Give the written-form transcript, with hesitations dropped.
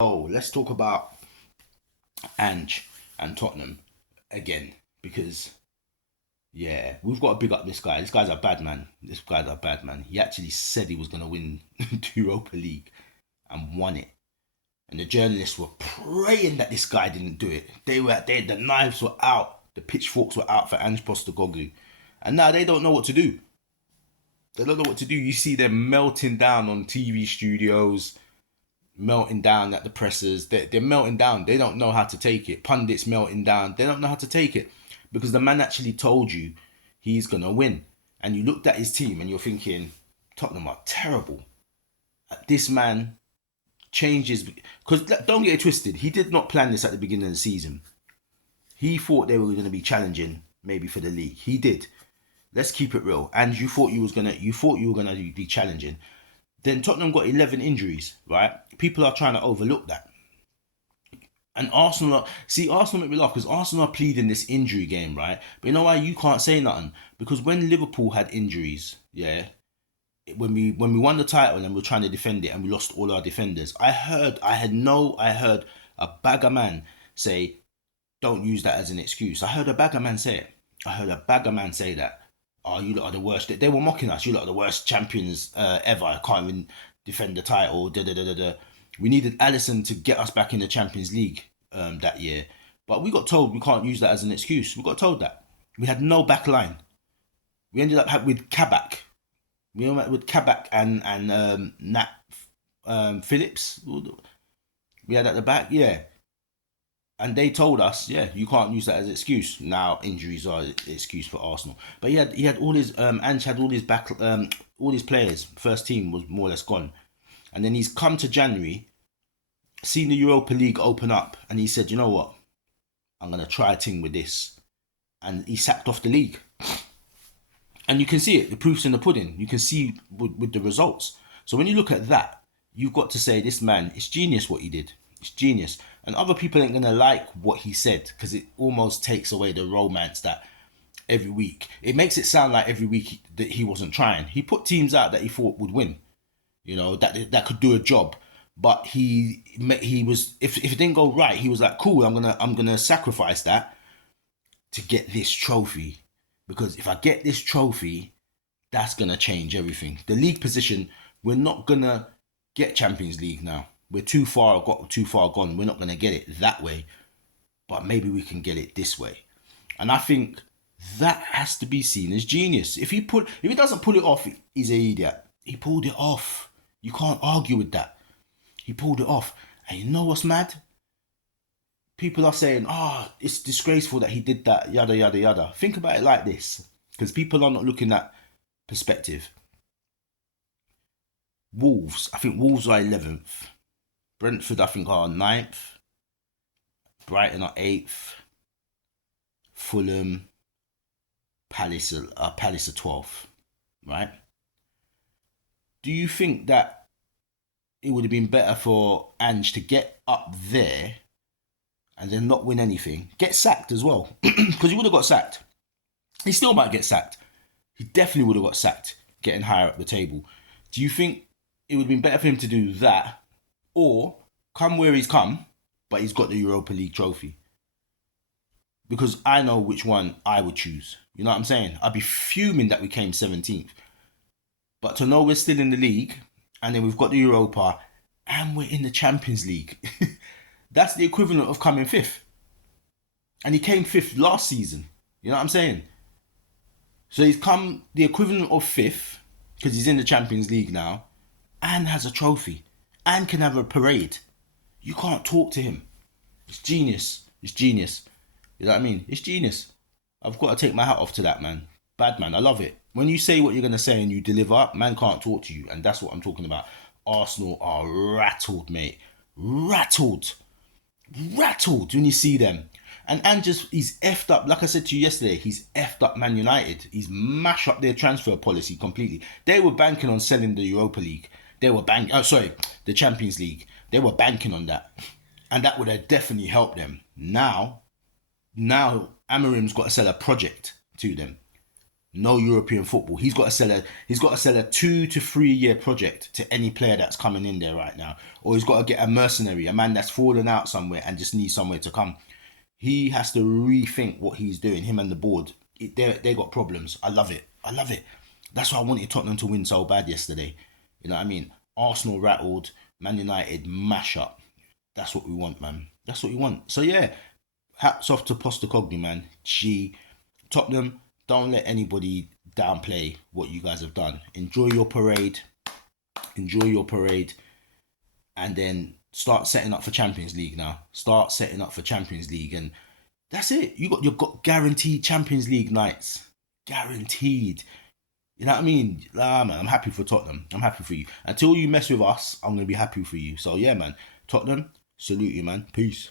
Oh, let's talk about Ange and Tottenham again because yeah, we've got to big up this guy. This guy's a bad man. This guy's a bad man. He actually said he was going to win the Europa League and won it. And the journalists were praying that this guy didn't do it. The knives were out, the pitchforks were out for Ange Postecoglu, and now they don't know what to do. They don't know what to do. You see them melting down on TV studios, melting down at the pressers. They're melting down. They don't know how to take it. Pundits melting down. They don't know how to take it because the man actually told you he's gonna win, and you looked at his team and you're thinking Tottenham are terrible. This man changes because don't get it twisted. He did not plan this at the beginning of the season. He thought they were going to be challenging maybe for the league. He did. Let's keep it real. And you thought you were gonna be challenging. Then Tottenham got 11 injuries, right? People are trying to overlook that. And Arsenal make me laugh because Arsenal are pleading this injury game, right? But you know why you can't say nothing? Because when Liverpool had injuries, yeah, when we won the title and we were trying to defend it and we lost all our defenders, I heard a bagger man say, "Don't use that as an excuse." I heard a bagger man say it. I heard a bagger man say that. Oh, you lot are the worst. They were mocking us. You lot are the worst champions ever. I can't even defend the title. Da, da, da, da, da. We needed Alisson to get us back in the Champions League that year. But we got told we can't use that as an excuse. We got told that. We had no back line. We ended up with Kabak. We went with Kabak and Nat Phillips. We had at the back, yeah. And they told us, yeah, you can't use that as an excuse. Now injuries are an excuse for Arsenal. But he had all his Ange had all his players. First team was more or less gone. And then he's come to January, seen the Europa League open up, and he said, you know what? I'm gonna try a thing with this. And he sacked off the league. And you can see it, the proof's in the pudding. You can see with the results. So when you look at that, you've got to say this man, it's genius what he did. It's genius. And other people ain't gonna like what he said because it almost takes away the romance that every week. It makes it sound like every week that he wasn't trying. He put teams out that he thought would win, that could do a job. But he was if it didn't go right, he was like, cool, I'm gonna sacrifice that to get this trophy. Because if I get this trophy, that's gonna change everything. The league position, we're not gonna get Champions League now. We're too far gone. We're not gonna get it that way, but maybe we can get it this way. And I think that has to be seen as genius. If he doesn't pull it off, he's an idiot. He pulled it off. You can't argue with that. He pulled it off. And you know what's mad? People are saying, it's disgraceful that he did that, yada, yada, yada. Think about it like this, because people are not looking at perspective. I think Wolves are 11th. Brentford, I think, are 9th. Brighton are 8th. Fulham, Palace are 12th. Right? Do you think that it would have been better for Ange to get up there and then not win anything, get sacked as well? Because he would have got sacked. He still might get sacked. He definitely would have got sacked getting higher up the table. Do you think it would have been better for him to do that or come where he's come, but he's got the Europa League trophy? Because I know which one I would choose. You know what I'm saying? I'd be fuming that we came 17th. But to know we're still in the league, and then we've got the Europa, and we're in the Champions League. That's the equivalent of coming 5th. And he came 5th last season. You know what I'm saying? So he's come the equivalent of 5th, because he's in the Champions League now, and has a trophy, and can have a parade. You can't talk to him. It's genius. It's genius. You know what I mean? It's genius. I've got to take my hat off to that man. Bad man. I love it. When you say what you're going to say and you deliver, man can't talk to you. And that's what I'm talking about. Arsenal are rattled, mate. Rattled. Rattled when you see them. And he's effed up. Like I said to you yesterday, he's effed up Man United. He's mashed up their transfer policy completely. They were banking on selling the Europa League. The Champions League. They were banking on that. And that would have definitely helped them. Now Amarim's got to sell a project to them. No European football. He's got to sell a 2 to 3 year project to any player that's coming in there right now. Or he's got to get a mercenary, a man that's fallen out somewhere and just needs somewhere to come. He has to rethink what he's doing, him and the board. They got problems. I love it. I love it. That's why I wanted Tottenham to win so bad yesterday. You know what I mean? Arsenal rattled, Man United mash up. That's what we want, man. That's what we want. So yeah, hats off to Postecoglu, man. Gee, Tottenham, don't let anybody downplay what you guys have done. Enjoy your parade. Enjoy your parade. And then start setting up for Champions League now. Start setting up for Champions League. And that's it. You've got guaranteed Champions League nights. Guaranteed. You know what I mean? Ah, man, I'm happy for Tottenham. I'm happy for you. Until you mess with us, I'm going to be happy for you. So, yeah, man. Tottenham, salute you, man. Peace.